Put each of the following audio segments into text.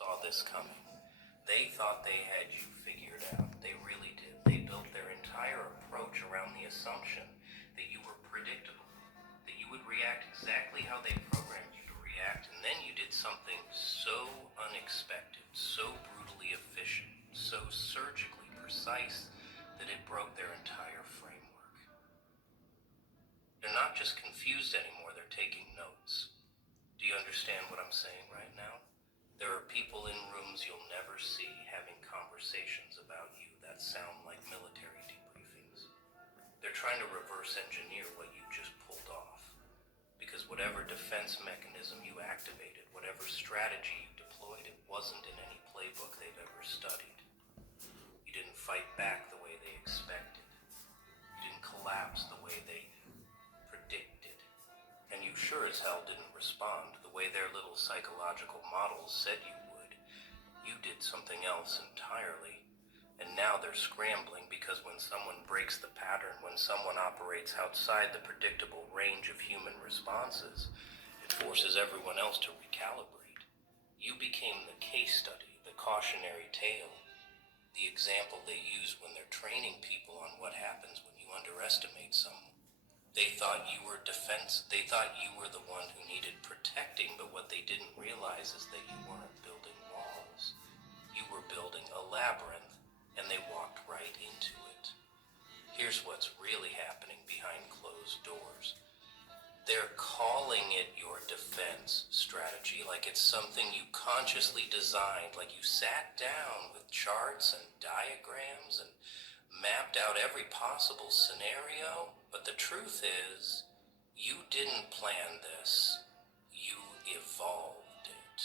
saw this coming. They thought they had you figured out. They really did. They built their entire approach around the assumption that you were predictable, that you would react exactly how they programmed you to react, and then you did something so unexpected, so brutally efficient, so surgically precise that it broke their entire framework. They're not just confused anymore, they're taking notes. Do you understand what I'm saying right now? There are people in rooms you'll never see having conversations about you that sound like military debriefings. They're trying to reverse engineer what you just pulled off. Because whatever defense mechanism you activated, whatever strategy you deployed, it wasn't in any playbook they've ever studied. You didn't fight back the way they expected. You didn't collapse the way they predicted. And you sure as hell didn't respond the way their little psychological models said you would. You did something else entirely. And now they're scrambling because when someone breaks the pattern, when someone operates outside the predictable range of human responses, it forces everyone else to recalibrate. You became the case study, the cautionary tale, the example they use when they're training people on what happens when you underestimate someone. They thought you were they thought you were the one who needed protecting, but what they didn't realize is that you weren't building walls. You were building a labyrinth, and they walked right into it. Here's what's really happening behind closed doors. They're calling it your defense strategy, like it's something you consciously designed, like you sat down with charts and diagrams and mapped out every possible scenario, but the truth is, you didn't plan this. You evolved it.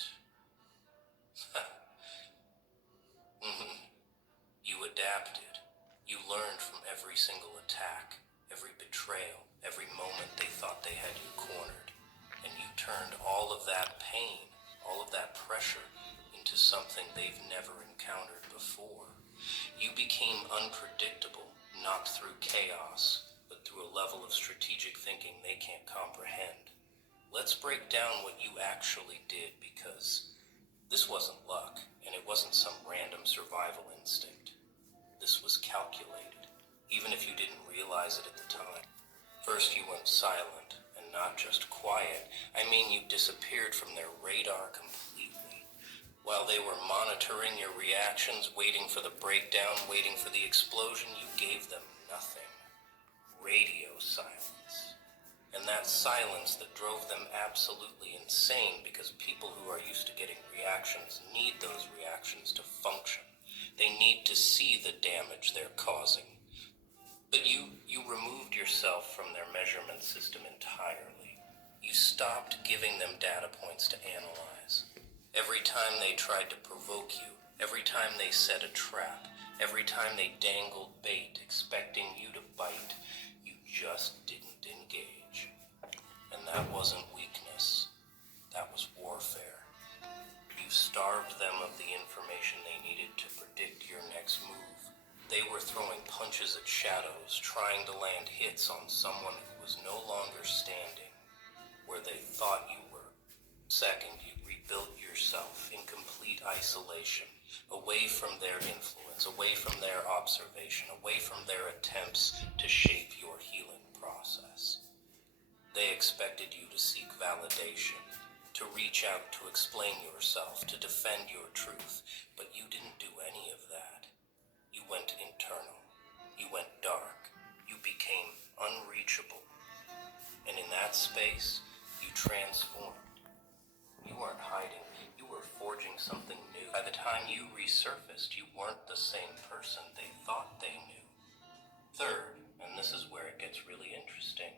You adapted. You learned from every single attack, every betrayal, every moment they thought they had you cornered. And you turned all of that pain, all of that pressure, into something they've never encountered before. You became unpredictable, not through chaos, but through a level of strategic thinking they can't comprehend. Let's break down what you actually did, because this wasn't luck, and it wasn't some random survival instinct. This was calculated, even if you didn't realize it at the time. First, you went silent, and not just quiet. I mean, you disappeared from their radar completely. While they were monitoring your reactions, waiting for the breakdown, waiting for the explosion, you gave them nothing. Radio silence. And that silence that drove them absolutely insane, because people who are used to getting reactions need those reactions to function. They need to see the damage they're causing. But you removed yourself from their measurement system entirely. You stopped giving them data points to analyze. Every time they tried to provoke you, every time they set a trap, every time they dangled bait expecting you to bite, you just didn't engage. And that wasn't weakness. That was warfare. You starved them of the information they needed to predict your next move. They were throwing punches at shadows, trying to land hits on someone who was no longer standing where they thought you were. Second, you rebuilt yourself in complete isolation, away from their influence, away from their observation, away from their attempts to shape your healing process. They expected you to seek validation, to reach out to explain yourself, to defend your truth, but you didn't do any of that. You went internal. You went dark. You became unreachable. And in that space, you transformed. You weren't hiding. You were forging something new. By the time you resurfaced, you weren't the same person they thought they knew. Third, and this is where it gets really interesting,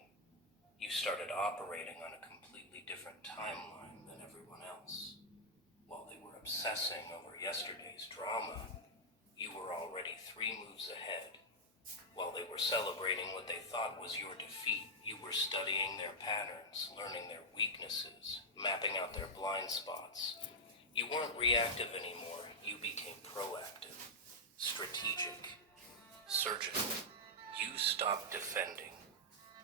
you started operating on a completely different timeline than everyone else. While they were obsessing over yesterday's drama, you were already 3 moves ahead. While they were celebrating what they thought was your defeat, you were studying their patterns, learning their weaknesses, mapping out their blind spots. You weren't reactive anymore. You became proactive, strategic, surgical. You stopped defending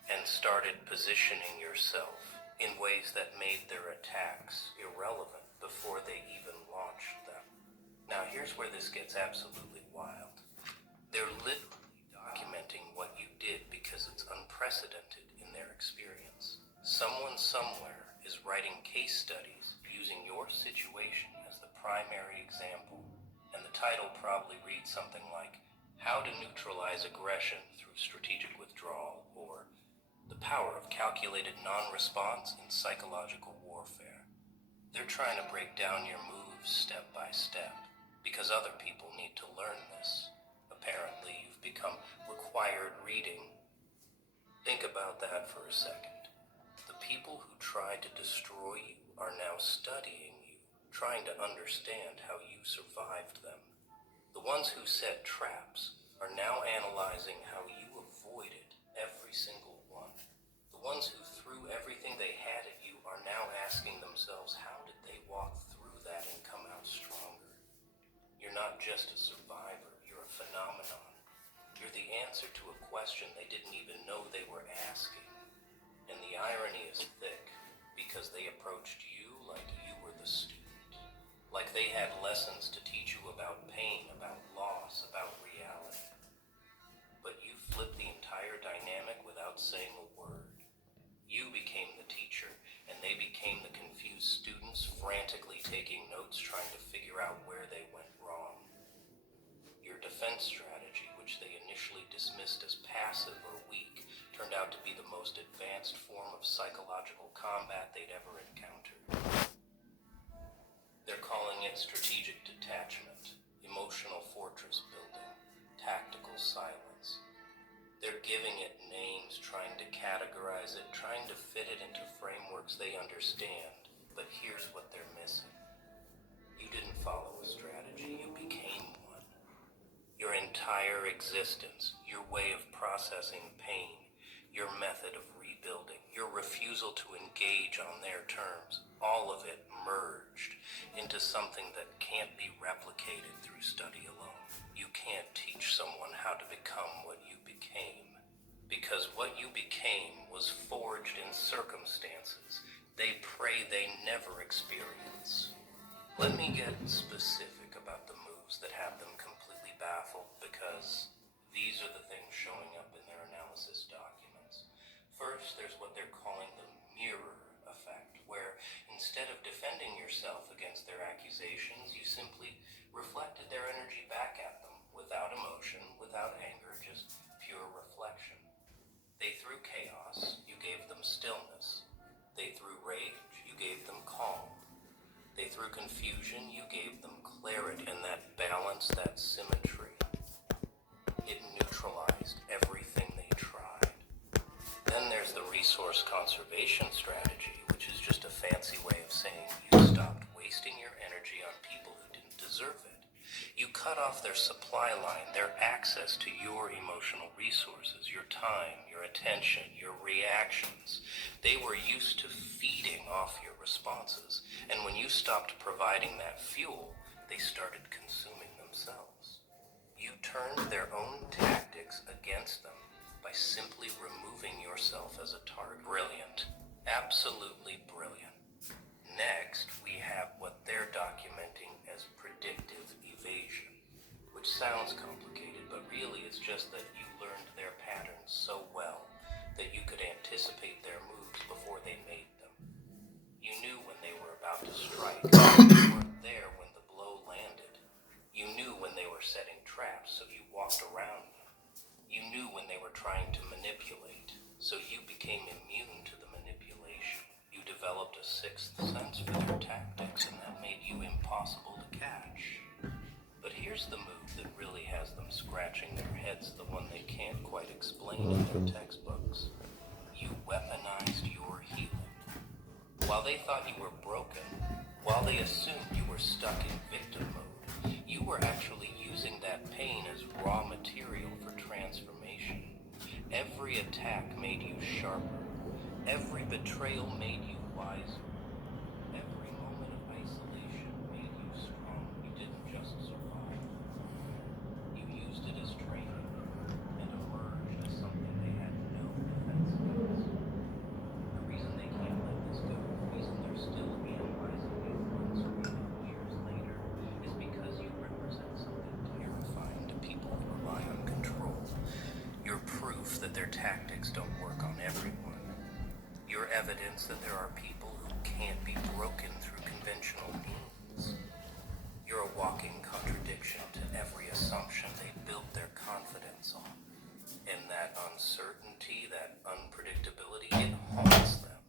and started positioning yourself in ways that made their attacks irrelevant before they even launched them. here's where this gets absolutely wild. They're literally documenting what you did because it's unprecedented in their experience. Someone somewhere is writing case studies using your situation as the primary example, and the title probably reads something like, How to Neutralize Aggression Through Strategic Withdrawal, or The Power of Calculated Non-Response in Psychological Warfare. They're trying to break down your moves step by step, because other people need to learn this. Apparently, you've become required reading. Think about that for a second. The people who tried to destroy you are now studying you, trying to understand how you survived them. The ones who set traps are now analyzing how you avoided every single one. The ones who threw everything they had at you are now asking themselves, how did they walk through that and come out stronger? You're not just a survivor, you're a phenomenon. You're the answer to a question they didn't even know they were asking. And the irony is thick, because they approached you like you were the student. Like they had lessons to teach you about pain, about loss, about reality. But you flipped the entire dynamic without saying a word. You became the teacher, and they became the confused students frantically taking notes, trying to figure out where they went wrong. Your defense strategy, which they initially dismissed as passive or weak, turned out to be the most advanced form of psychological combat they'd ever encountered. They're calling it strategic detachment, emotional fortress building, tactical silence. They're giving it names, trying to categorize it, trying to fit it into frameworks they understand. But here's what they're missing. You didn't follow a strategy, you became one. Your entire existence, your way of processing pain, your method of rebuilding, your refusal to engage on their terms, all of it merged into something that can't be replicated through study alone. You can't teach someone how to become what you became, because what you became was forged in circumstances they pray they never experience. Let me get specific about the moves that have them completely baffled, because these are the things showing up in their analysis documents. First, there's what they're calling the mirror effect, where instead of defending yourself against their accusations, you simply reflected their energy back at them without emotion, without anger, just pure reflection. They threw chaos, you gave them stillness. They threw rage, you gave them calm. They threw confusion, you gave them clarity, and that balance, that symmetry, it neutralized everything they tried. Then there's the resource conservation strategy, which is just a fancy way of saying you stopped wasting your energy on people who didn't deserve it. You cut off their supply line, their access to your emotional resources, your time, your attention, your reactions. They were used to feeding off your responses, and when you stopped providing that fuel, they started consuming themselves. You turned their own tactics against them by simply removing yourself as a target. Brilliant. Absolutely brilliant. Next, we have what they're documenting as predictive evasion, which sounds complicated, but really it's just that you learned their patterns so well that you could anticipate their moves before they made them. You knew when they were about to strike. You weren't there when the blow landed. You knew when they were setting traps, so you walked around them. You knew when they were trying to manipulate, so you became immune to the manipulation. You developed a sixth sense for their tactics, and that made you impossible to catch. But here's the move that really has them scratching their heads, the one they can't quite explain in their textbooks. You weaponized your healing. While they thought you were broken, while they assumed you were stuck in victim mode, you were actually using that pain as raw material for transformation. Every attack made you sharper. Every betrayal made you wiser. Every moment of isolation made you strong. You didn't just survive. You used it as training and emerged as something they had no defense against. The reason they can't let this go, the reason they're still analyzing you on screen years later, is because you represent that their tactics don't work on everyone. You're evidence that there are people who can't be broken through conventional means. You're a walking contradiction to every assumption they built their confidence on. And that uncertainty, that unpredictability, it haunts them.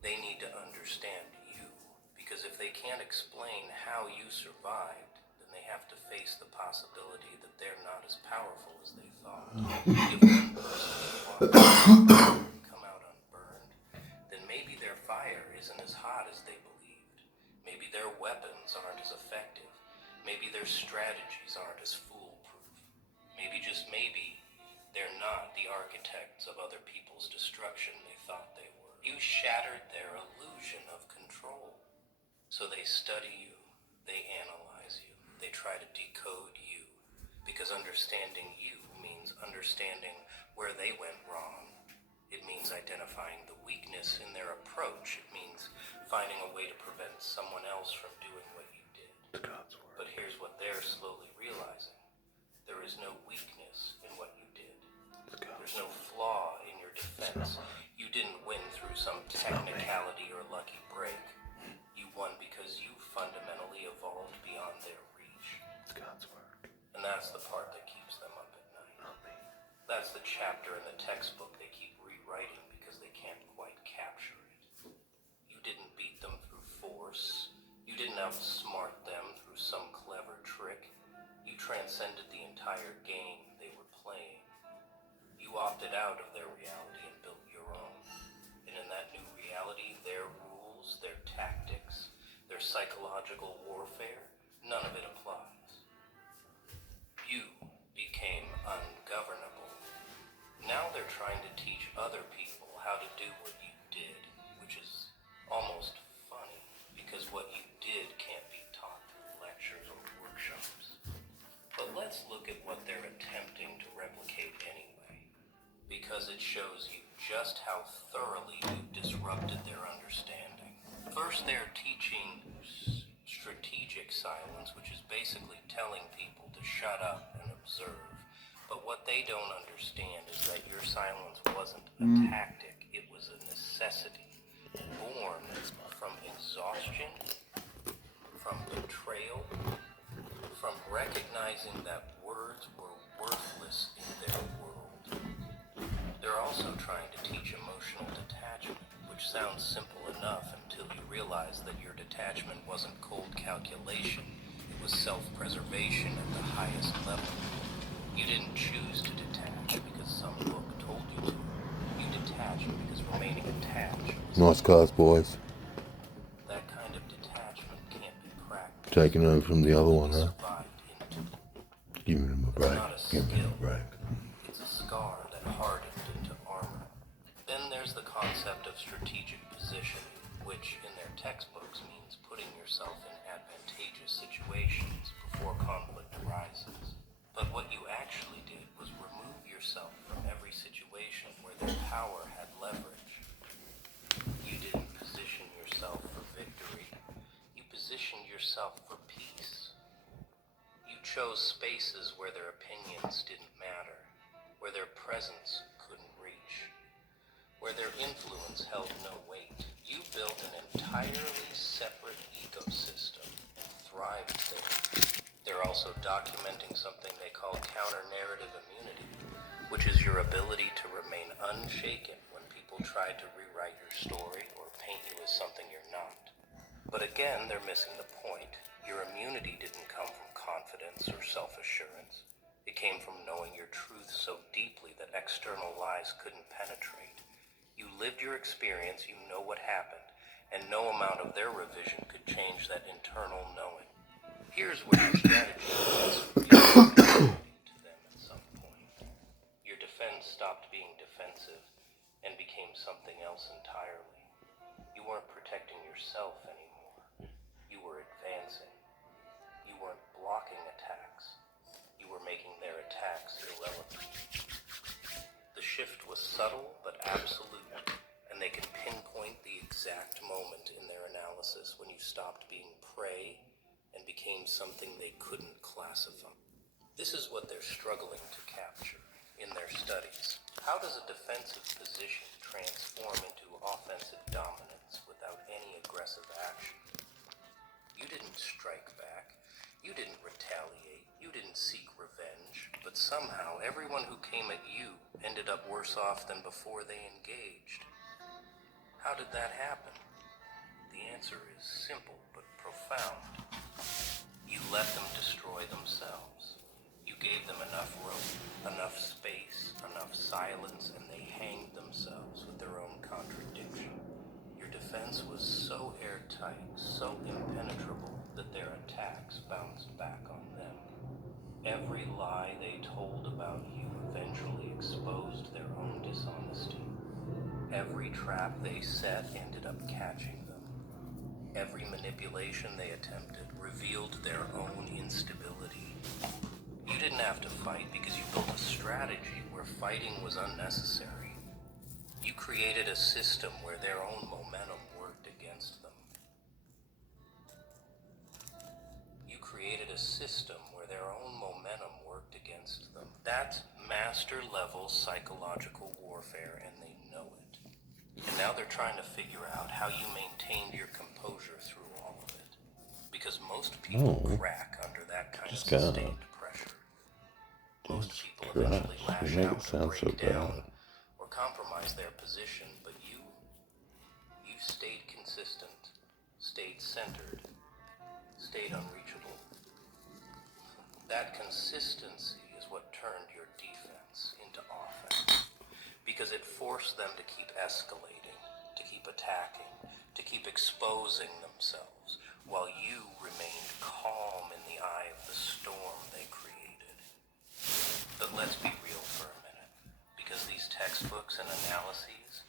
They need to understand you, because if they can't explain how you survived, then they have to face the possibility that they're not as powerful as they thought. If one person come out unburned, then maybe their fire isn't as hot as they believed. Maybe their weapons aren't as effective. Maybe their strategies aren't as foolproof. Maybe, just maybe, they're not the architects of other people's destruction they thought they were. You shattered their illusion of control. So they study you, they analyze you, they try to decode you, because understanding you means understanding where they went wrong. It means identifying the weakness in their approach. It means finding a way to prevent someone else from doing what you did. But here's what they're slowly realizing. There is no weakness in what you did. There's no flaw in your defense. You didn't win through some technicality or lucky break. You won because you fundamentally evolved beyond their reach. It's God's work. And that's the part that keeps them up at night. That's the chapter in the textbook they keep rewriting because they can't quite capture it. You didn't beat them through force. You didn't outsmart them through some clever trick. You transcended the entire game they were playing. You opted out of their reality and built your own. And in that new reality, their rules, their tactics, their psychological warfare, none of it applies. You became ungovernable. Now they're trying to teach other people how to do what you did, which is almost funny, because what you did can't be taught through lectures or workshops. But let's look at what they're attempting to replicate anyway, because it shows you just how thoroughly you've disrupted their understanding. First, they're teaching strategic silence, which is basically telling people to shut up and observe. But what they don't understand is that your silence wasn't a tactic, it was a necessity, born from exhaustion, from betrayal, from recognizing that words were worthless in their world. They're also trying to teach emotional detachment, which sounds simple enough until you realize that your detachment wasn't cold calculation, it was self-preservation at the highest level. You didn't choose to detach because some book told you to. You detached because remaining attached. Nice cars, boys. That kind of detachment can't be practiced. Taking over from the other one, huh? Survived into. Give him a It's break. not a Give him skill. a break. It's a scar that hardened into armor. Then there's the concept of strategic positioning, which in their textbooks means putting yourself in advantageous situations before conflict arises. But what you actually did was remove yourself from every situation where their power had leverage. You didn't position yourself for victory. You positioned yourself for peace. You chose spaces where their opinions didn't matter, where their presence couldn't reach, where their influence held no weight. You built an entirely separate ecosystem and thrived there. They're also documenting something they call counter-narrative immunity, which is your ability to remain unshaken when people try to rewrite your story or paint you as something you're not. But again, they're missing the point. Your immunity didn't come from confidence or self-assurance. It came from knowing your truth so deeply that external lies couldn't penetrate. You lived your experience, you know what happened, and no amount of their revision could change that internal knowing. Here's where your strategy was really to them at some point. Your defense stopped being defensive and became something else entirely. You weren't protecting yourself anymore. You were advancing. You weren't blocking attacks. You were making their attacks irrelevant. The shift was subtle but absolute, and they can pinpoint the exact moment in their analysis when you stopped being prey and became something they couldn't classify. This is what they're struggling to capture in their studies. How does a defensive position transform into offensive dominance without any aggressive action? You didn't strike back. You didn't retaliate. You didn't seek revenge. But somehow everyone who came at you ended up worse off than before they engaged. How did that happen? The answer is simple but profound. You let them destroy themselves. You gave them enough rope, enough space, enough silence, and they hanged themselves with their own contradiction. Your defense was so airtight, so impenetrable, that their attacks bounced back on them. Every lie they told about you eventually exposed their own dishonesty. Every trap they set ended up catching them. Every manipulation they attempted revealed their own instability. You didn't have to fight because you built a strategy where fighting was unnecessary. You created a system where their own momentum worked against them. You created a system where their own momentum worked against them. That's master-level psychological warfare, and they know it. And now they're trying to figure out how you maintained your composure through all of it. Because most people crack under that kind of sustained pressure. Most people eventually lash out or break down or compromise their position, but you stayed consistent, stayed centered, stayed unreachable. That consistency is what turned your defense into offense, because it forced them to keep escalating, to keep attacking, to keep exposing themselves, while you remained calm in the eye of the storm they created. But let's be real for a minute, because these textbooks and analyses,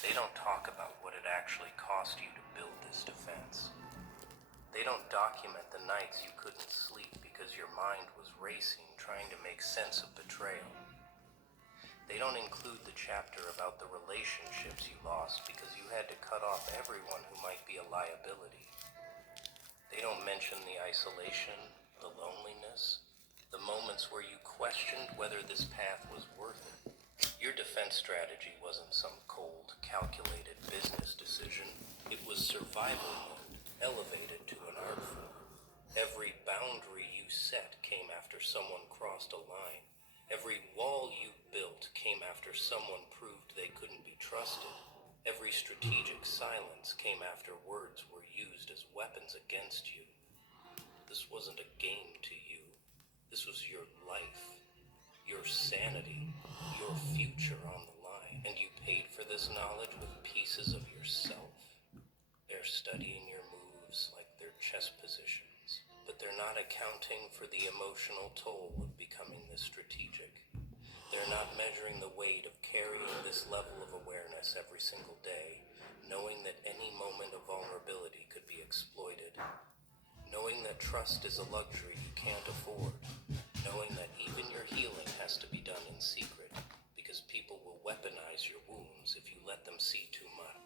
they don't talk about what it actually cost you to build this defense. They don't document the nights you couldn't sleep because your mind was racing, trying to make sense of betrayal. They don't include the chapter about the relationships you lost because you had to cut off everyone who might be a liability. They don't mention the isolation, the loneliness, the moments where you questioned whether this path was worth it. Your defense strategy wasn't some cold, calculated business decision. It was survival mode, elevated to an art form. Every boundary you set came after someone crossed a line. Every wall you built came after someone proved they couldn't be trusted. Every strategic silence came after words were used as weapons against you. This wasn't a game to you. This was your life, your sanity, your future on the line. And you paid for this knowledge with pieces of yourself. They're studying your moves like they're chess positions, but they're not accounting for the emotional toll of becoming this strategic. They're not measuring the weight of carrying this level of awareness every single day, knowing that any moment of vulnerability could be exploited, knowing that trust is a luxury you can't afford, knowing that even your healing has to be done in secret, because people will weaponize your wounds if you let them see too much.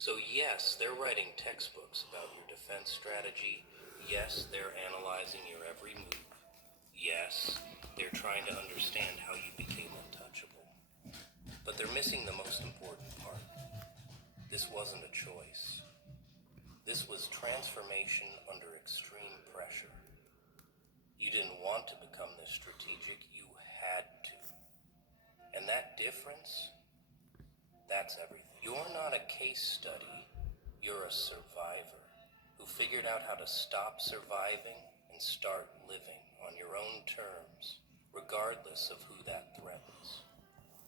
So yes, they're writing textbooks about your defense strategy. Yes, they're analyzing your every move. Yes, they're trying to understand how you became untouchable. But they're missing the most important part. This wasn't a choice. This was transformation under extreme pressure. You didn't want to become this strategic, you had to. And that difference, that's everything. You're not a case study, you're a survivor who figured out how to stop surviving and start living on your own terms, regardless of who that threatens.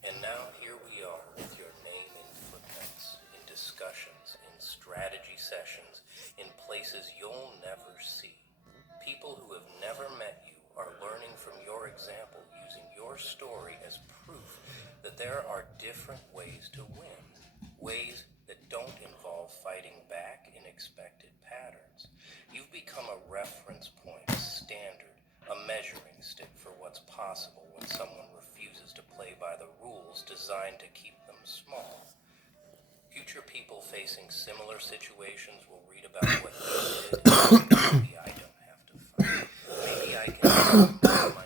And now here we are with your name in footnotes, in discussions, in strategy sessions, in places you'll never see. People who have never met you are learning from your example, using your story as proof that there are different ways to win, ways that don't involve fighting back in expected patterns. You've become a reference point, a standard, a measuring stick for what's possible when someone refuses to play by the rules designed to keep them small. Future people facing similar situations will read about what you did, and maybe I don't have to fight. Maybe I can use my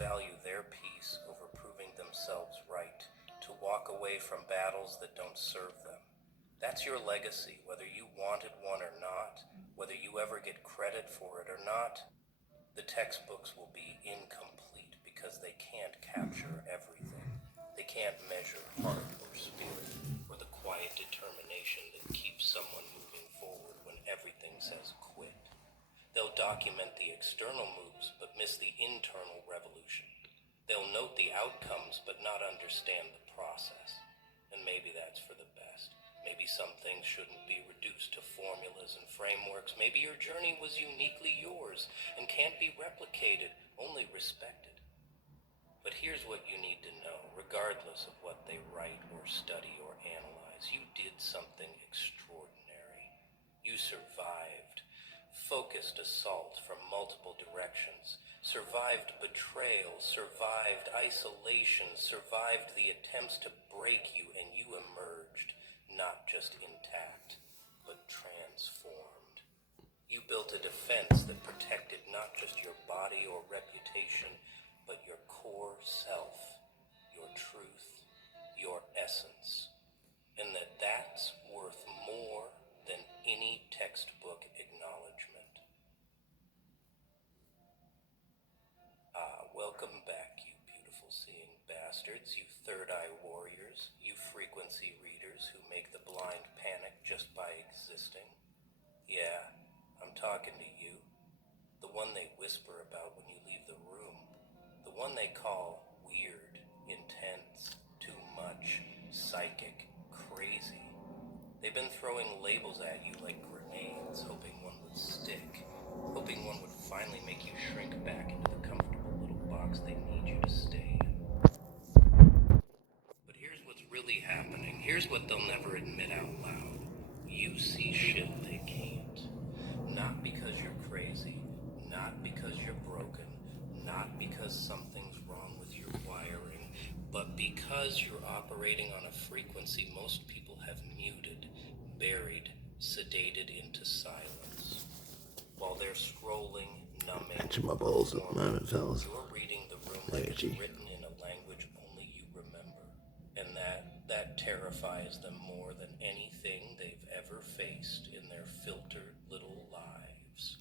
value their peace over proving themselves right, to walk away from battles that don't serve them. That's your legacy, whether you wanted one or not, whether you ever get credit for it or not. The textbooks will be incomplete because they can't capture everything. They can't measure heart or spirit, or the quiet determination that keeps someone moving forward when everything says quit. They'll document the external moves but miss the internal revolution. They'll note the outcomes but not understand the process. And maybe that's for the best. Maybe some things shouldn't be reduced to formulas and frameworks. Maybe your journey was uniquely yours and can't be replicated, only respected. But here's what you need to know, regardless of what they write or study or analyze. You did something extraordinary. You survived. Focused assault from multiple directions, survived betrayal, survived isolation, survived the attempts to break you, and you emerged, not just intact, but transformed. You built a defense that protected not just your body or reputation, but your core self, your truth, your essence, and that's worth more than any textbook acknowledgement. Welcome back, you beautiful seeing bastards, you third eye warriors, you frequency readers who make the blind panic just by existing. Yeah, I'm talking to you. The one they whisper about when you leave the room. The one they call weird, intense, too much, psychic, crazy. They've been throwing labels at you like grenades, hoping one would stick, hoping one would finally make you shrink back into the comfortable little box they need you to stay in. But here's what's really happening. Here's what they'll never admit out loud. You see shit they can't. Not because you're crazy, not because you're broken, not because something's wrong with your wiring, but because you're operating on a frequency most people have muted, buried, sedated into silence. While they're scrolling, numbing, Catching my balls at the moment, fellas. you're reading the room like it's written in a language only you remember. And that terrifies them more than anything they've ever faced in their filtered little lives.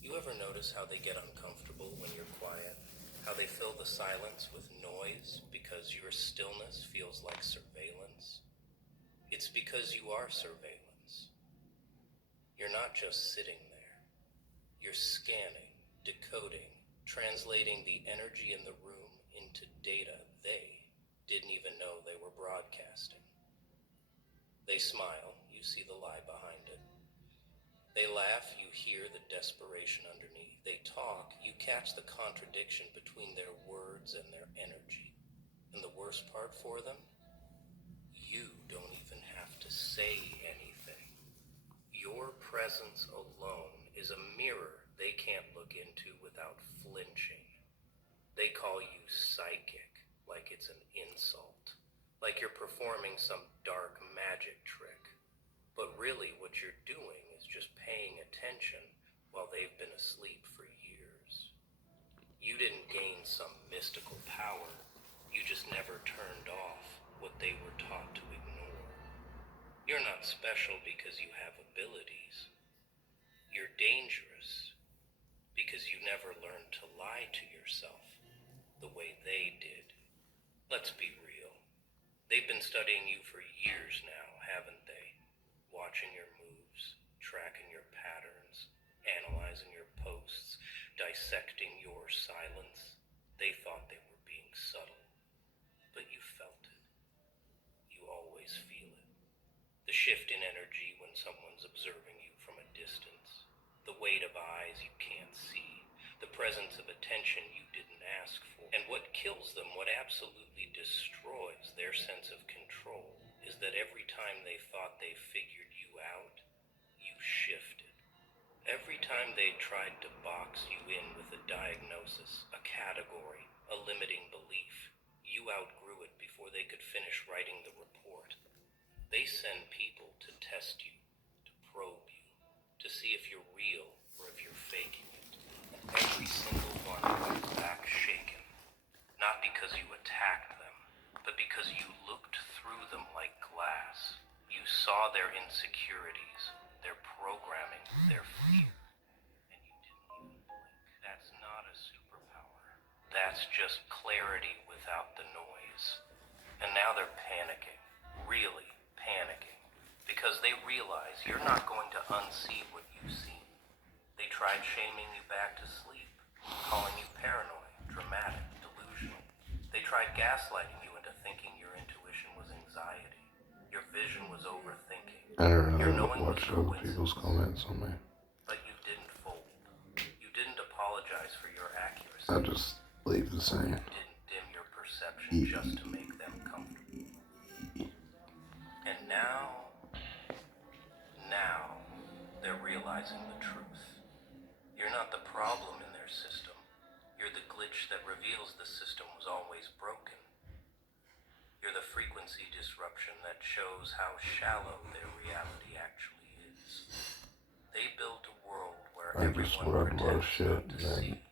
You ever notice how they get uncomfortable when you're quiet? How they fill the silence with noise because your stillness feels like surveillance? It's because you are surveillance. You're not just sitting there. You're scanning, decoding, translating the energy in the room into data they didn't even know they were broadcasting. They smile, you see the lie behind it. They laugh, you hear the desperation underneath. They talk, you catch the contradiction between their words and their energy. And the worst part for them? You don't even have to say anything. Your presence alone is a mirror they can't look into without flinching. They call you psychic, like it's an insult, like you're performing some dark magic trick. But really what you're doing is just paying attention while they've been asleep for years. You didn't gain some mystical power, you just never turned off what they were taught to ignore. You're not special because you have abilities. You're dangerous because you never learned to lie to yourself the way they did. Let's be real. They've been studying you for years now, haven't they? Watching your moves, tracking your patterns, analyzing your posts, dissecting your silence. They thought they were being subtle, but you felt it. You always feel it. The shift in energy when someone's observing you from a distance. The weight of eyes you can't see. The presence of attention you didn't ask for. And what kills them, what absolutely destroys their sense of control, is that every time they thought they figured you out, you shifted. Every time they tried to box you in with a diagnosis, a category, a limiting belief, you outgrew it before they could finish writing the report. They send people to test you, to probe you, to see if you're real or if you're faking it. And every single one comes back shaken, because you attacked them, but because you looked through them like glass. You saw their insecurities, their programming, their fear, and you didn't even blink. That's not a superpower. That's just clarity without the noise. And now they're panicking, really panicking, because they realize you're not going to unsee what you've seen. They tried shaming you back to sleep, calling you paranoid, dramatic, delusional. They tried gaslighting you into thinking your intuition was anxiety. Your vision was overthinking. I don't Your really knowing was watch other coincidence. people's comments on me. But you didn't fold. You didn't apologize for your accuracy. I just leave the same. You didn't dim your perception just to make them comfortable. And now they're realizing the truth. You're not the problem in their system. You're the glitch that reveals the system was always broken. You're the frequency disruption that shows how shallow their reality actually is. They built a world where I just everyone read a lot of pretends shit not to and see. then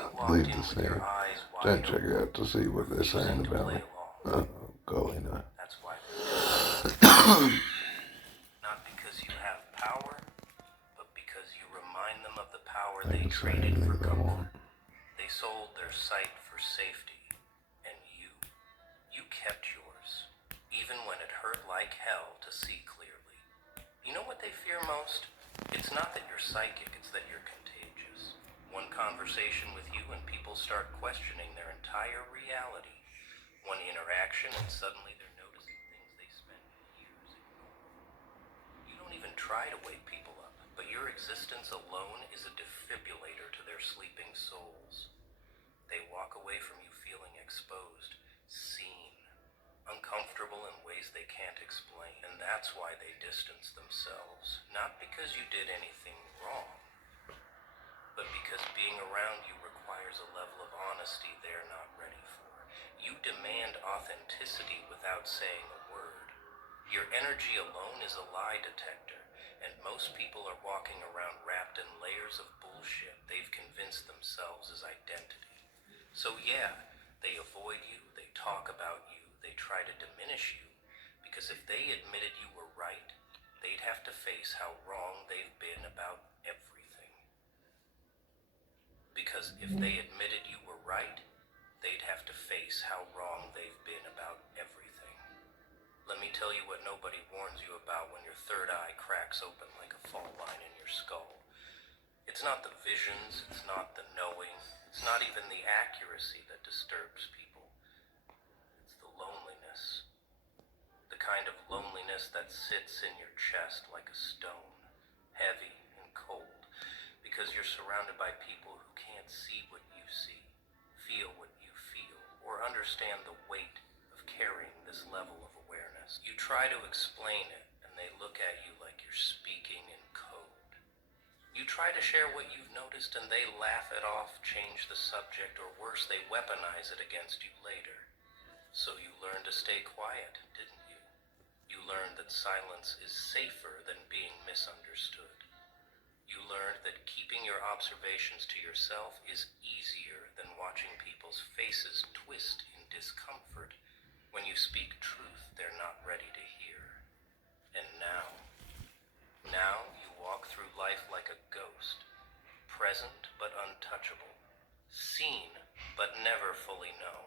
You walked leave in the with same. your eyes wide Then check it open, out to see what they're saying refusing to about play me. along. Golly, no. That's why not because you have power, but because you remind them of the power They they can say traded for anything they want. comfort. They sold their sight for safety, and you kept yours, even when it hurt like hell to see clearly. You know what they fear most? It's not that you're psychic, it's that you're contagious. One conversation with you and people start questioning their entire reality. One interaction and suddenly they're noticing things they spent years ignoring. You don't even try to wake people up, but your existence alone is a defibrillator to their sleeping souls. They walk away from you feeling exposed, seen, uncomfortable in ways they can't explain. And that's why they distance themselves. Not because you did anything wrong, but because being around you requires a level of honesty they're not ready for. You demand authenticity without saying a word. Your energy alone is a lie detector, and most people are walking around wrapped in layers of bullshit they've convinced themselves is identity. So yeah, they avoid you, they talk about you, they try to diminish you, because if they admitted you were right, they'd have to face how wrong they've been about everything. Because if they admitted you were right, they'd have to face how wrong they've been about everything. Let me tell you what nobody warns you about when your third eye cracks open like a fault line in your skull. It's not the visions, it's not the knowing, it's not even the accuracy that disturbs people. It's the loneliness. The kind of loneliness that sits in your chest like a stone, heavy and cold, because you're surrounded by people who can't see what you see, feel what you feel, or understand the weight of carrying this level of awareness. You try to explain it, and they look at you like you're speaking in code. You try to share what you've noticed, and they laugh it off, change the subject, or worse, they weaponize it against you later. So you learned to stay quiet, didn't you? You learned that silence is safer than being misunderstood. You learned that keeping your observations to yourself is easier than watching people's faces twist in discomfort when you speak truth they're not ready to hear. And now you walk through life like a ghost, present but untouchable, seen but never fully known.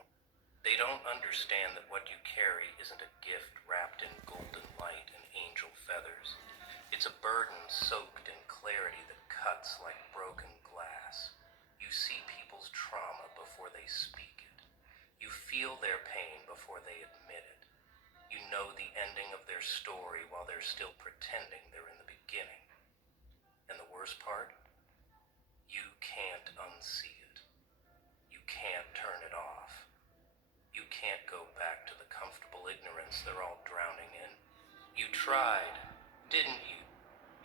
They don't understand that what you carry isn't a gift wrapped in golden light and angel feathers. It's a burden soaked in clarity that cuts like broken glass. You see people's trauma before they speak it. You feel their pain before they admit it. You know the ending of their story while they're still pretending they're in the beginning. And the worst part? You can't unsee it. You can't turn it off. You can't go back to the comfortable ignorance they're all drowning in. You tried, didn't you?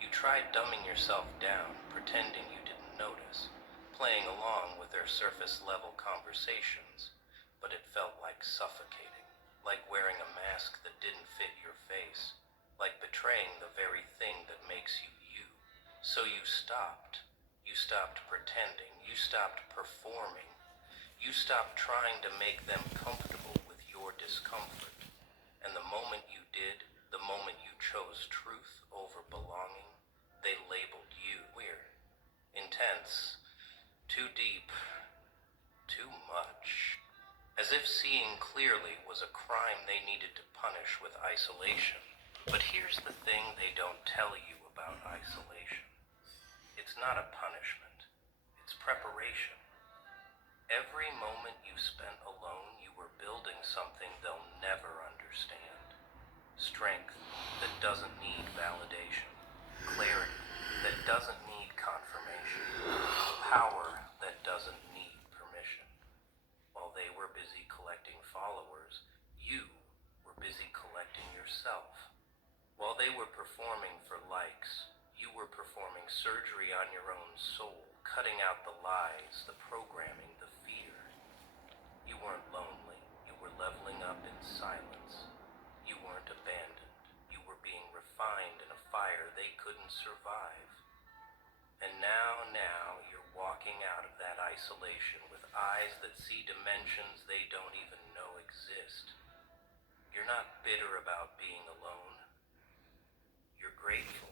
You tried dumbing yourself down, pretending you didn't notice, playing along with their surface-level conversations, but it felt like suffocating, like wearing a mask that didn't fit your face, like betraying the very thing that makes you you. So you stopped. You stopped pretending. You stopped performing. You stopped trying to make them comfortable with your discomfort. And the moment you did, the moment you chose truth over belonging, they labeled you weird, intense, too deep, too much. As if seeing clearly was a crime they needed to punish with isolation. But here's the thing they don't tell you about isolation. It's not a punishment. It's preparation. Every moment you spent alone, you were building something they'll never understand. Strength that doesn't need validation. Clarity that doesn't need confirmation. Power that doesn't need permission. While they were busy collecting followers, you were busy collecting yourself. While they were performing for likes, you were performing surgery on your own soul, cutting out the lies, the programming, the fear. You weren't lonely. You were leveling up in silence. You weren't abandoned. You were being refined in a fire they couldn't survive. And now you're walking out of that isolation with eyes that see dimensions they don't even know exist. You're not bitter about being alone. You're grateful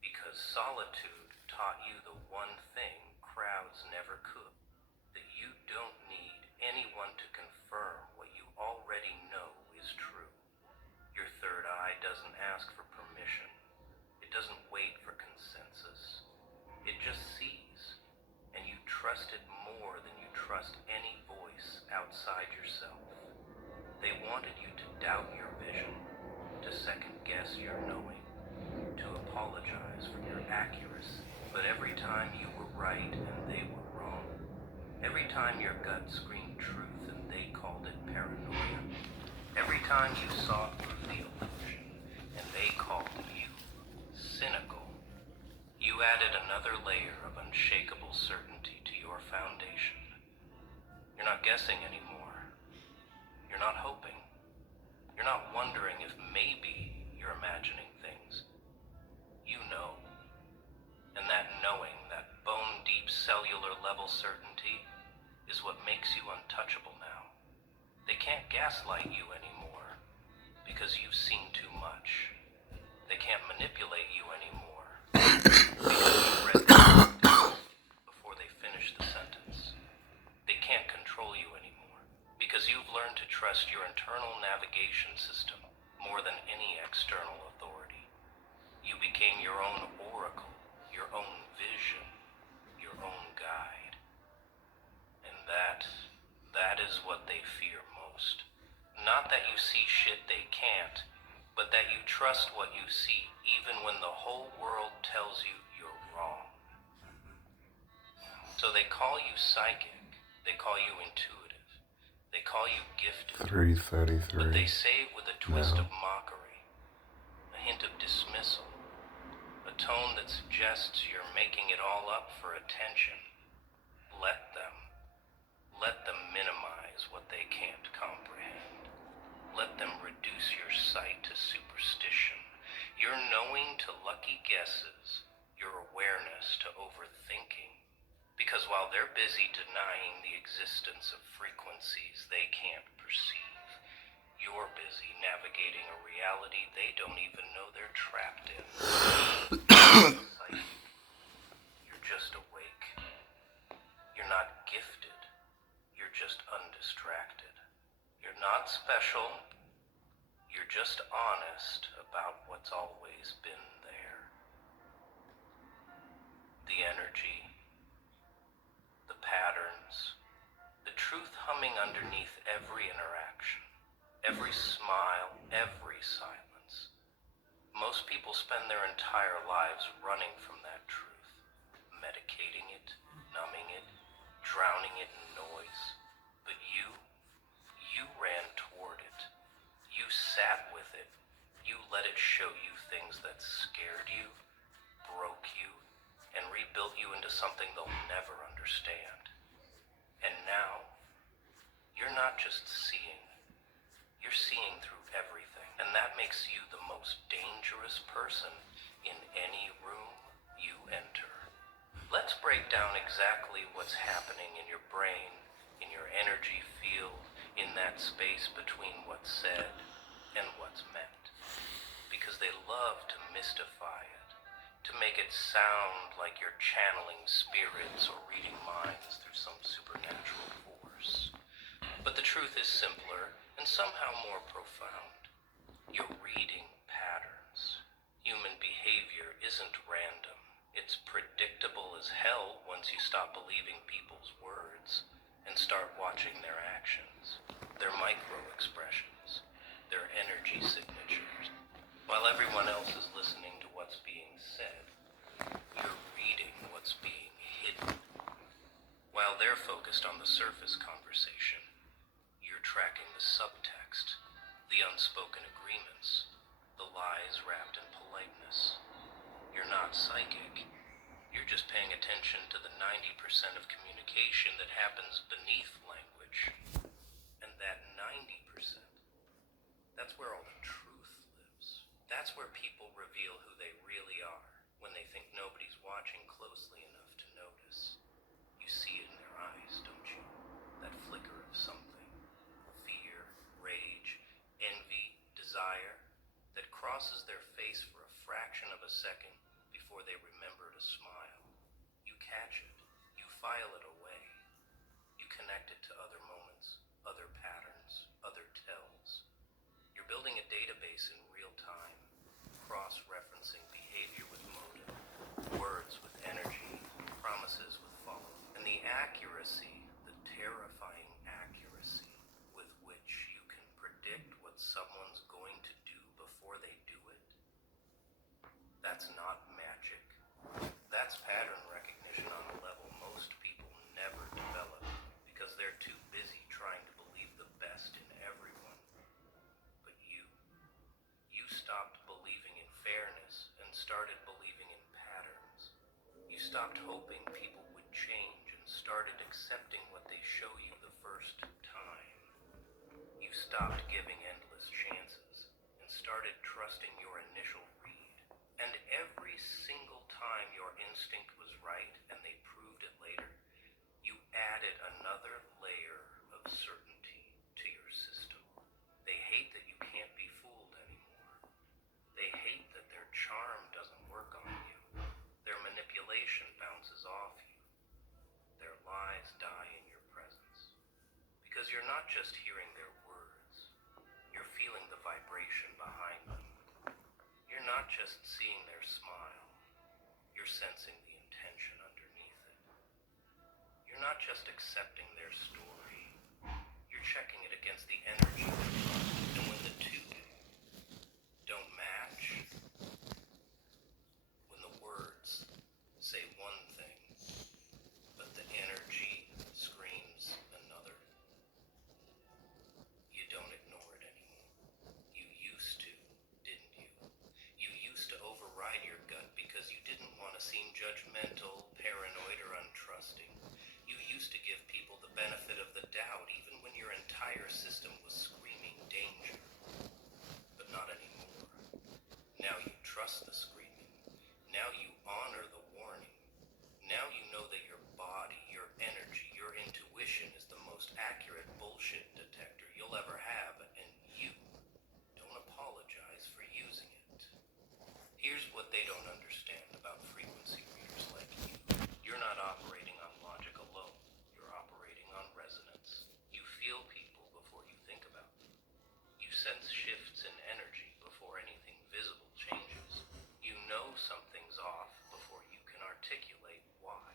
because solitude taught you the one thing crowds never could, that you don't need anyone to confirm what you already know is true. Your third eye doesn't ask for permission. It doesn't wait for consensus. It just sees, and you trust it more than you trust any voice outside yourself. They wanted you to doubt your vision, to second guess your knowing, to apologize for your accuracy. But every time you were right and they were wrong, every time your gut screamed truth and they called it paranoia, every time you saw through the illusion and they called you cynical, you added another layer of unshakable certainty to your foundation. You're not guessing anymore. You're not hoping. You're not wondering if maybe you're imagining things. You know. And that knowing, that bone-deep cellular level certainty, is what makes you untouchable now. They can't gaslight you anymore because you've seen too much. They can't manipulate you anymore because you read the sentence before they finish the sentence. They can't control you anymore because you've learned to trust your internal navigation system more than any external authority. You became your own oracle, your own vision, your own guide. And that is what they fear most. Not that you see shit they can't, but that you trust what you see even when the whole world tells you you're wrong. So they call you psychic, they call you intuitive, they call you gifted. 3:33. But they say it with a twist of mockery, a hint of dismissal, a tone that suggests you're making it all up for attention. Let them minimize what they can't comprehend. Let them reduce your sight to superstition, your knowing to lucky guesses, your awareness to overthinking. Because while they're busy denying the existence of frequencies they can't perceive, you're busy navigating a reality they don't even know they're trapped in. You're just awake. You're not gifted. You're just undistracted. You're not special. You're just honest about what's always been there. The energy, the patterns, the truth humming underneath every interaction, every smile, every silence. Most people spend their entire lives running from that truth, medicating it, numbing it, drowning it in noise. But you ran toward it. You sat with it. You let it show you things that scared you, broke you, and rebuilt you into something they'll never understand. And now, you're not just seeing, you're seeing through everything. And that makes you the most dangerous person in any room you enter. Let's break down exactly what's happening in your brain in your energy field, in that space between what's said and what's meant. Because they love to mystify it, to make it sound like you're channeling spirits or reading minds through some supernatural force. But the truth is simpler and somehow more profound. You're reading patterns. Human behavior isn't random. It's predictable as hell once you stop believing people's words and start watching their actions, their micro-expressions, their energy signatures. While everyone else is listening to what's being said, you're reading what's being hidden. While they're focused on the surface conversation, you're tracking the subtext, the unspoken agreements, the lies wrapped in politeness. You're not psychic. You're just paying attention to the 90% of communication that happens beneath language. And that 90%, that's where all the truth lives. That's where people reveal who they really are when they think nobody's watching closely enough to notice. You see it in their eyes, don't you? That flicker of something. Fear, rage, envy, desire that crosses their face for a fraction of a second before they remember to smile. You catch it. You file it away. You connect it to other moments, other patterns, other tells. You're building a database in real time, cross-referencing behavior with motive, words with energy, promises with follow. And the accuracy, the terrifying accuracy with which you can predict what someone's going to do before they do it, that's not magic. That's pattern recognition on a level most people never develop because they're too busy trying to believe the best in everyone. But you stopped believing in fairness and started believing in patterns. You stopped hoping people would change and started accepting what they show you the first time. You stopped giving endless chances and started trusting your initial read. And every single time your instinct was right and they proved it later, you added another layer of certainty to your system. They hate that you can't be fooled anymore. They hate that their charm doesn't work on you. Their manipulation bounces off you. Their lies die in your presence. Because you're not just hearing their words, you're feeling the vibration behind them. You're not just seeing their smile, you're sensing the intention underneath it. You're not just accepting their story, you're checking it against the energy. And when the two don't match, when the words say one thing, but the energy screams another, you don't ignore it anymore. You used to, didn't you? You used to override your gut because you didn't want to seem judgmental, paranoid, or untrusting. You used to give people the benefit of the doubt even when your entire system was screaming danger. But not anymore. Now you trust the screaming. Now you honor the warning. Now you know that your body, your energy, your intuition is the most accurate bullshit detector you'll ever have, and you don't apologize for using it. Here's what they don't understand about frequency readers like you. You're not operating on logic alone. You're operating on resonance. You feel people before you think about them. You sense shifts in energy before anything visible changes. You know something's off before you can articulate why.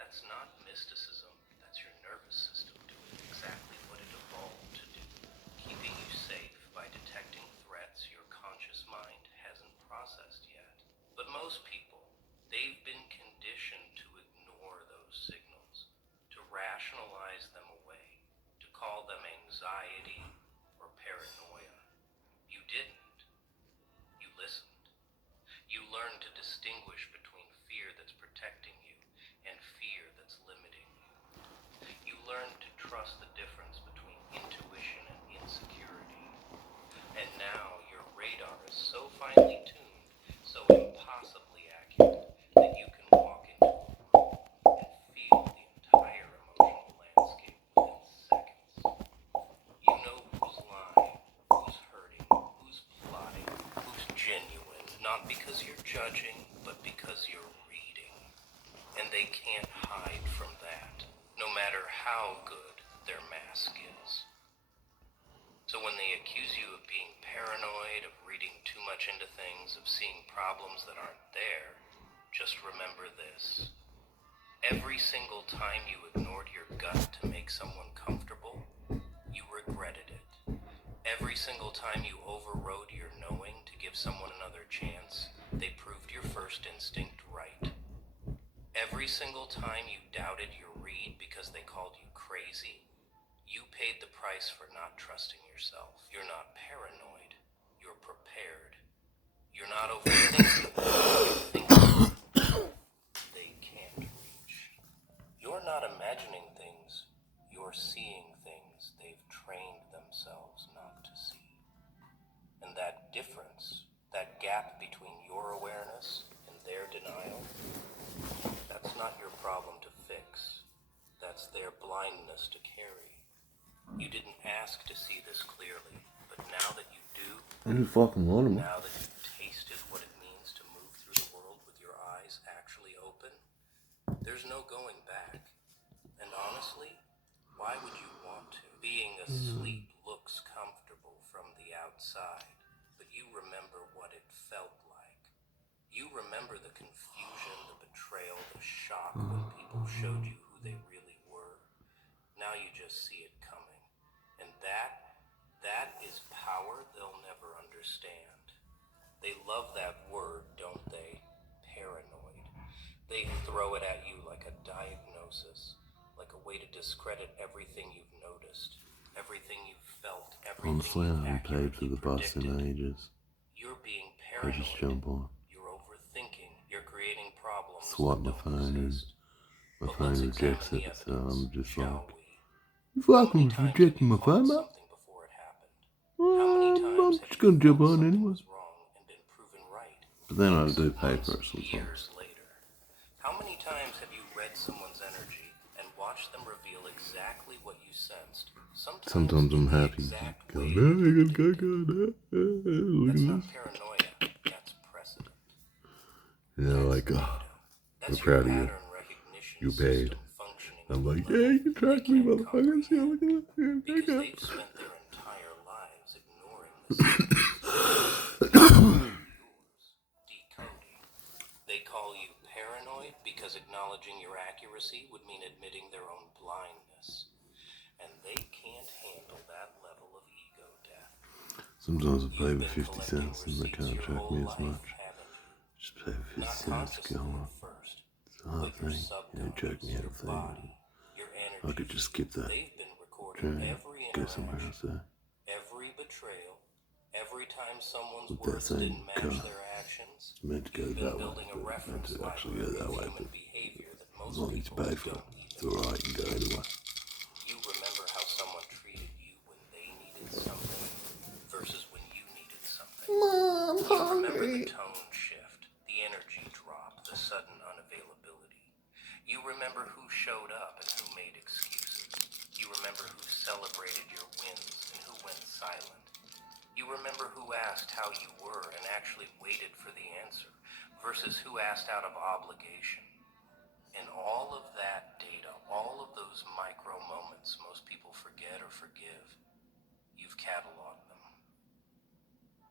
That's not mysticism. That's your nervous system doing exactly what it evolved to do, keeping you safe by detecting threats your conscious mind hasn't processed yet. But most people, they've been conditioned to ignore those signals, to rationalize them away, to call them anxiety or paranoia. You didn't. You listened. You learned to distinguish between fear that's protecting you and fear that's limiting you. You learned to trust the difference between intuition and insecurity. And now your radar is so finely tuned, so impossibly accurate, that you can walk into a room and feel the entire emotional landscape Not because you're judging, but because you're reading. And they can't hide from that, no matter how good their mask is. So when they accuse you of being paranoid, of reading too much into things, of seeing problems that aren't there, just remember this. Every single time you ignored your gut to make someone comfortable, you regretted it. Every single time you overrode your knowing to give someone another chance, they proved your first instinct right. Every single time you doubted your read because they called you crazy, you paid the price for not trusting yourself. You're not paranoid. You're prepared. You're not overthinking. You're thinking they can't reach. You're not imagining things. You're seeing things they've trained themselves not to see. And that difference, that gap between your awareness and their denial, that's not your problem to fix. That's their blindness to carry. You didn't ask to see this clearly, but now that you do, You fucking want him. now that you've tasted what it means to move through the world with your eyes actually open, there's no going back. And honestly, why would you want to? Being asleep looks comfortable from the outside, but you remember what it felt like. You remember the confusion, the betrayal, the shock when people showed you who they really were. Now you just see it coming. And that is power they'll never understand. They love that word, don't they? Paranoid. They throw it at you like a diagnosis, like a way to discredit everything you've noticed, everything you've felt, everything Honestly, I you've haven't paid for accurately the bus in predicted. ages. You're being I just paranoid. jump on. You're overthinking. You're creating problems Swipe that my don't phone and exist. my But phone let's rejects examine the it, so I'm evidence, just shall like, we? you How many fucking times have rejecting you my phone, caught mate? something before it happened? How many times I'm have just you gonna jump felt on something anyway. was wrong and been proven right? But then I Weeks, do pay months, for it sometimes. years later. How many times have you read someone's energy and watched them reveal exactly what you sensed? Sometimes I'm in the happy. exact Go, way no, you I gotta predicted. go. Look That's at not this. paranoia. That's precedent. You know, That's like, data. I'm That's proud your of you. pattern recognition You paid. system functioning I'm at a like, level yeah, you can they track me, can't motherfucker. See, comprehend. look at this. Because Here, they've spent their entire lives ignoring the signals. Yours. Decoding. They call you paranoid because acknowledging your accuracy would mean admitting their own blindness. And they can't handle that level of ego death. Sometimes I pay You've for been 50 collecting cents and they receipts can't your track whole me as life, much. haven't you? Just pay for 50 Not cents to consciously go on. at first, It's a hard but your thing. You don't track subconscious, me out your of thing. body, your energy, I could just skip that. they've been recording Try and every go somewhere else interaction, there. every betrayal, every time someone's With that words same didn't match car. their actions. It's meant to go You've been that way, building a but reference meant to actually library go that of way, human but behavior that as most long as you people pay for it, don't it's even alright, you can go anyway. You remember how someone treated you when they needed something versus when you needed something. Mom, You remember the tone shift, the energy drop, the sudden unavailability. You remember who showed up and who made excuses. You remember who celebrated your wins and who went silent. You remember who asked how you were and actually waited for the answer versus who asked out of obligation. And all of that data, all of those micro moments most people forget or forgive, you've cataloged them.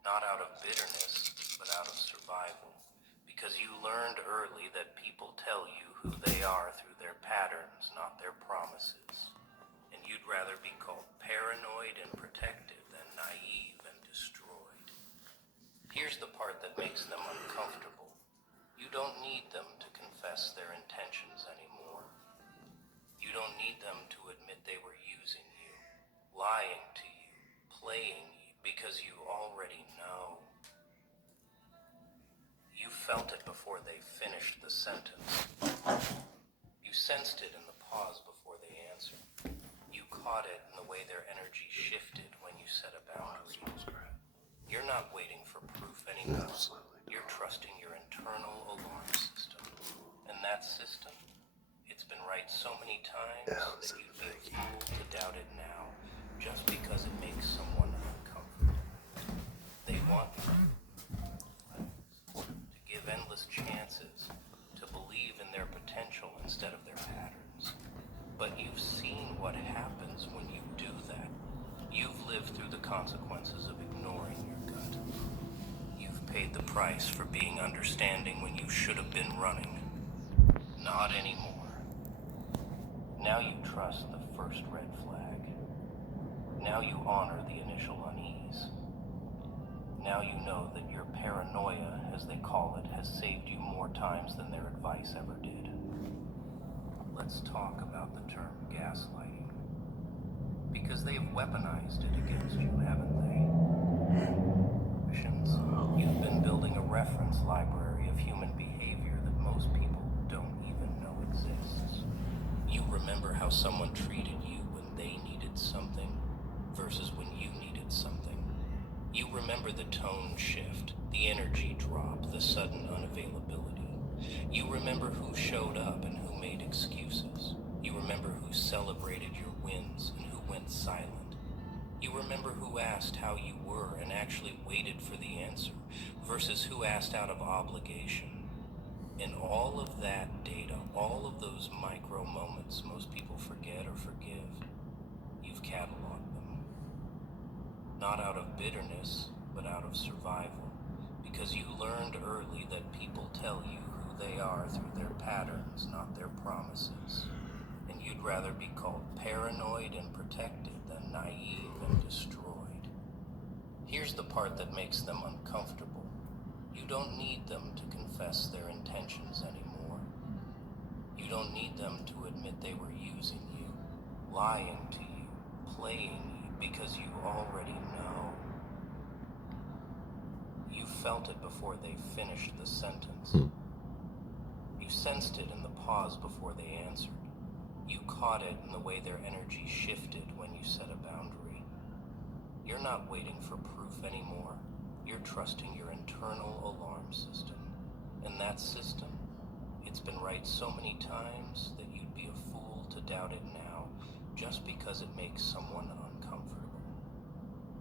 Not out of bitterness, but out of survival. Because you learned early that people tell you who they are through their patterns, not their promises. And you'd rather be called paranoid and protective than naive and destroyed. Here's the part that makes them uncomfortable. You don't need them to confess their intentions anymore. You don't need them to admit they were using you, lying to you, playing you, because you already know. You felt it before they finished the sentence. You sensed it in the pause before they answered. You caught it in the way their energy shifted when you set a boundary. You're not waiting for proof anymore. You're trusting your internal alarm system. And that system, it's been right so many times that you'd be a fool to doubt it now, just because it makes someone uncomfortable. They want you. consequences of ignoring your gut. You've paid the price for being understanding when you should have been running. Not anymore. Now you trust the first red flag. Now you honor the initial unease. Now you know that your paranoia, as they call it, has saved you more times than their advice ever did. Let's talk about the term gaslighting. Because they've weaponized it against you, haven't they? Christians, you've been building a reference library of human behavior that most people don't even know exists. You remember how someone treated you when they needed something versus when you needed something. You remember the tone shift, the energy drop, the sudden unavailability. You remember who showed up and who made excuses. You remember who celebrated your wins and who went silent. You remember who asked how you were and actually waited for the answer versus who asked out of obligation. And all of that data, all of those micro moments most people forget or forgive, you've cataloged them. Not out of bitterness, but out of survival. Because you learned early that people tell you who they are through their patterns, not their promises. And you'd rather be called paranoid and protected than naive and destroyed. Here's the part that makes them uncomfortable. You don't need them to confess their intentions anymore. You don't need them to admit they were using you, lying to you, playing you, because you already know. You felt it before they finished the sentence. You sensed it in the pause before they answered. You caught it in the way their energy shifted when you set a boundary. You're not waiting for proof anymore. You're trusting your internal alarm system. And that system, it's been right so many times that you'd be a fool to doubt it now, just because it makes someone uncomfortable.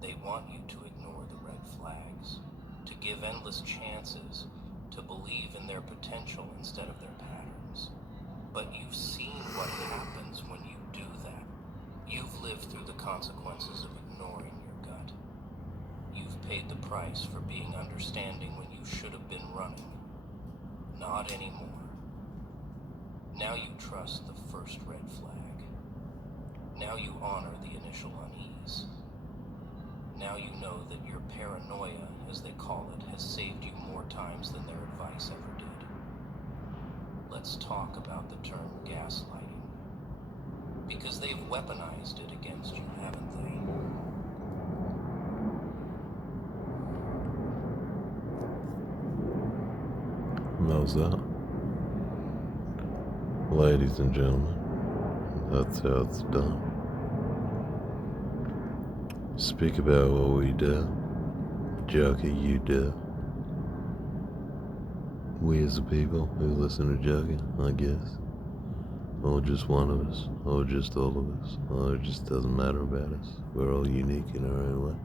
They want you to ignore the red flags, to give endless chances, to believe in their potential instead of their patterns. But you've seen what happens when you do that. You've lived through the consequences of ignoring your gut. You've paid the price for being understanding when you should have been running. Not anymore. Now you trust the first red flag. Now you honor the initial unease. Now you know that your paranoia, as they call it, has saved you more times than their advice ever did. Let's talk about the term gaslighting. Because they've weaponized it against you, haven't they? How's that? Ladies and gentlemen, that's how it's done. Speak about what we do. Joker, you do. We as the people who listen to Joker, I guess. Or just one of us, or just all of us, or it just doesn't matter about us. We're all unique in our own way.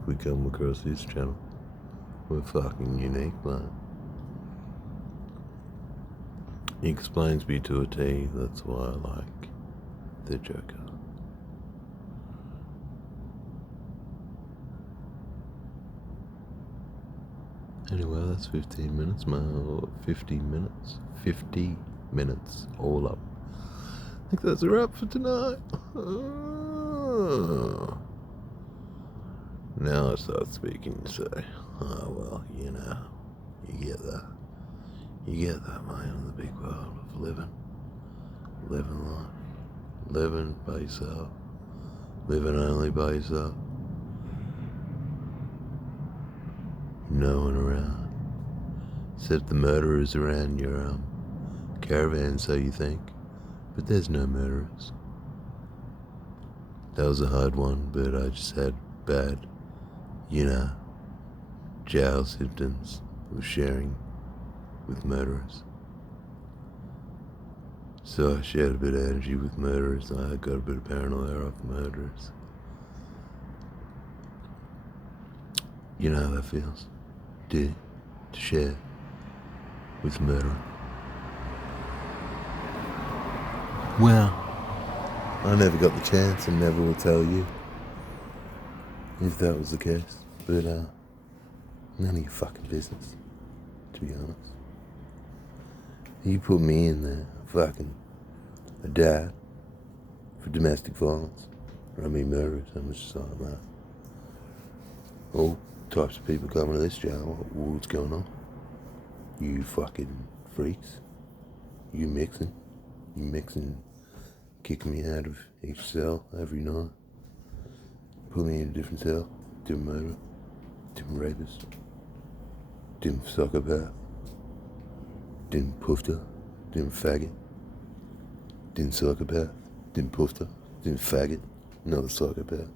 If we come across this channel, we're fucking unique, man. He explains me to a T, that's why I like the Joker. Anyway, that's 15 minutes, man. 15 minutes. 50 minutes all up. I think that's a wrap for tonight. Now I start speaking to say, oh well, you know, you get that. You get that, mate, in the big world of living life, living by yourself, living only by yourself. No one around, except the murderers around your caravan, so you think, but there's no murderers. That was a hard one, but I just had bad, jail symptoms of sharing with murderers. So I shared a bit of energy with murderers, and I got a bit of paranoia off murderers. You know how that feels, do you? To share with murderer. Well, I never got the chance and never will tell you. if that was the case. But, none of your fucking business, to be honest. You put me in there, fucking a dad for domestic violence. I mean murder, so much just like that. All types of people coming to this jail. What's going on? You fucking freaks. You mixing, kicking me out of each cell every night. Put me in a different cell, different murderer, different rapist, different psychopath, different poofter, different faggot, different psychopath, different poofter, different faggot, another psychopath.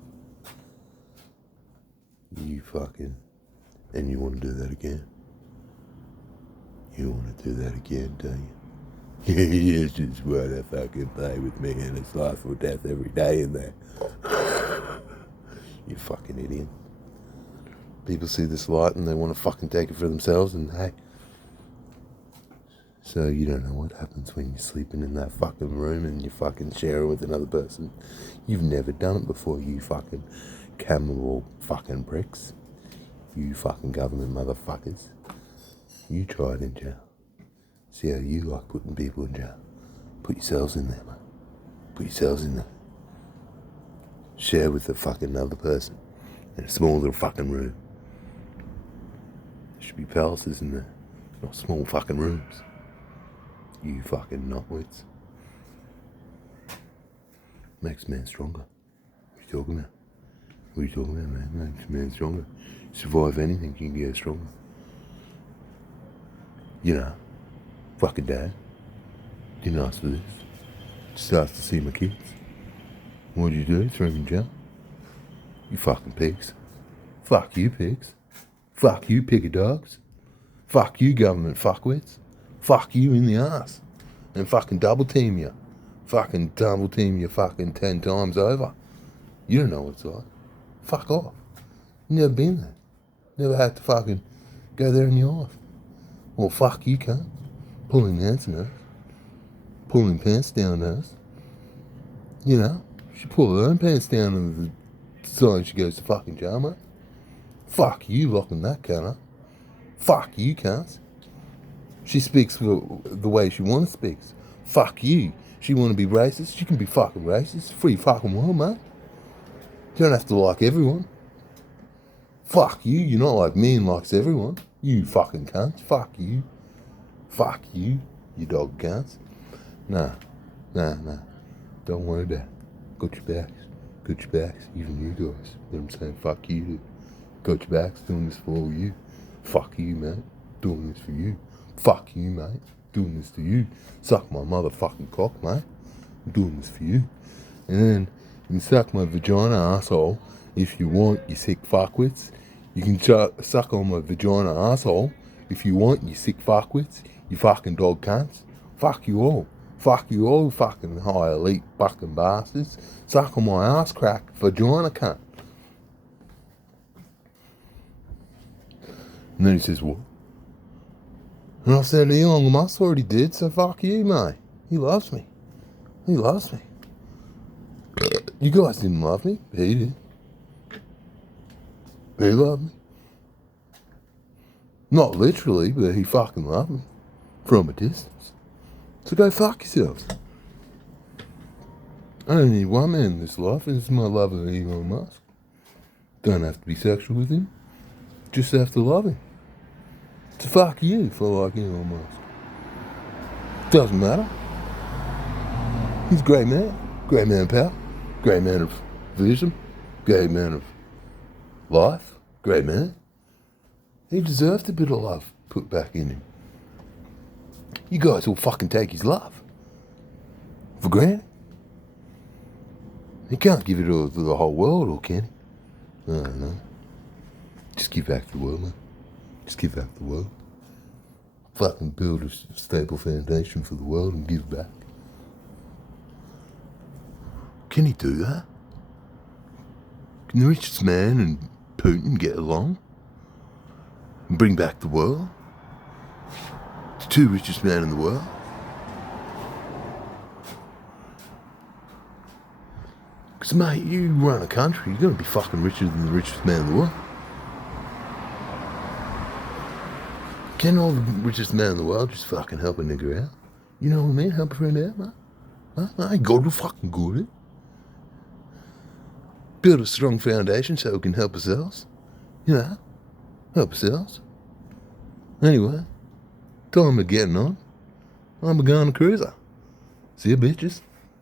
You fucking, and you want to do that again? You want to do that again, don't you? You just want to fucking play with me and it's life or death every day in there. You fucking idiot. People see this light and they want to fucking take it for themselves and hey. So you don't know what happens when you're sleeping in that fucking room and you fucking share it with another person. You've never done it before, you fucking camel fucking pricks. You fucking government motherfuckers. You try it in jail. See how you like putting people in jail. Put yourselves in there, man. Put yourselves in there. Share with the fucking other person in a small little fucking room. There should be palaces in there, not small fucking rooms. You fucking nitwits. Makes man stronger. What are you talking about? What are you talking about, man? Makes man stronger. Survive anything, you can get stronger. You know, fucking dad. Didn't ask for this. Just asked to see my kids. What'd you do? Throw them in jail? You fucking pigs. Fuck you, pigs. Fuck you, piggy dogs. Fuck you, government fuckwits. Fuck you in the ass. And fucking double team you. Fucking double team you fucking 10 times over. You don't know what it's like. Fuck off. Never been there. Never had to fucking go there in your life. Well, fuck you, cunt. Pulling pants on us. Pulling pants down on us. You know, she pulled her own pants down and decided she goes to fucking jail, mate. Fuck you locking that cunt up. Fuck you, cunt. She speaks the way she wants to speak. Fuck you. She want to be racist? She can be fucking racist. Free fucking world, mate. You don't have to like everyone. Fuck you. You're not like me and likes everyone. You fucking cunt. Fuck you. Fuck you. You dog cunts. Nah. Don't worry about it. Got your backs. Got your backs. Even you guys. You know what I'm saying? Fuck you. Got your backs. Doing this for all you. Fuck you, mate. Doing this for you. Fuck you, mate. Doing this to you. Suck my motherfucking cock, mate. I'm doing this for you. And then you can suck my vagina, asshole, if you want, you sick fuckwits. You can suck on my vagina, asshole, if you want, you sick fuckwits. You fucking dog cunts. Fuck you all. Fuck you all, fucking high elite fucking bastards. Suck on my ass crack, vagina cunt. And then he says, what? And I said, Elon Musk already did, so fuck you, mate. He loves me. He loves me. You guys didn't love me, but he did. He loved me. Not literally, but he fucking loved me. From a distance. So go fuck yourselves. I only need one man in this life, and it's my love of Elon Musk. Don't have to be sexual with him. Just have to love him. So fuck you for liking Elon Musk. Doesn't matter. He's a great man. Great man of power. Great man of vision. Great man of life. Great man. He deserved a bit of love put back in him. You guys will fucking take his love for granted. He can't give it to the whole world, or can he? No. Just give back to the world, man. Just give back to the world. Fucking build a stable foundation for the world and give back. Can he do that? Can the richest man and Putin get along? And bring back the world? The two richest men in the world? Because, mate, you run a country, you're going to be fucking richer than the richest man in the world. Can all the richest man in the world just fucking help a nigger out? You know what I mean? Help a friend out, mate. I ain't got to fucking good at it. Build a strong foundation so we can help ourselves. You know, help ourselves. Anyway, time of getting on. I'm a going cruiser. See you, bitches.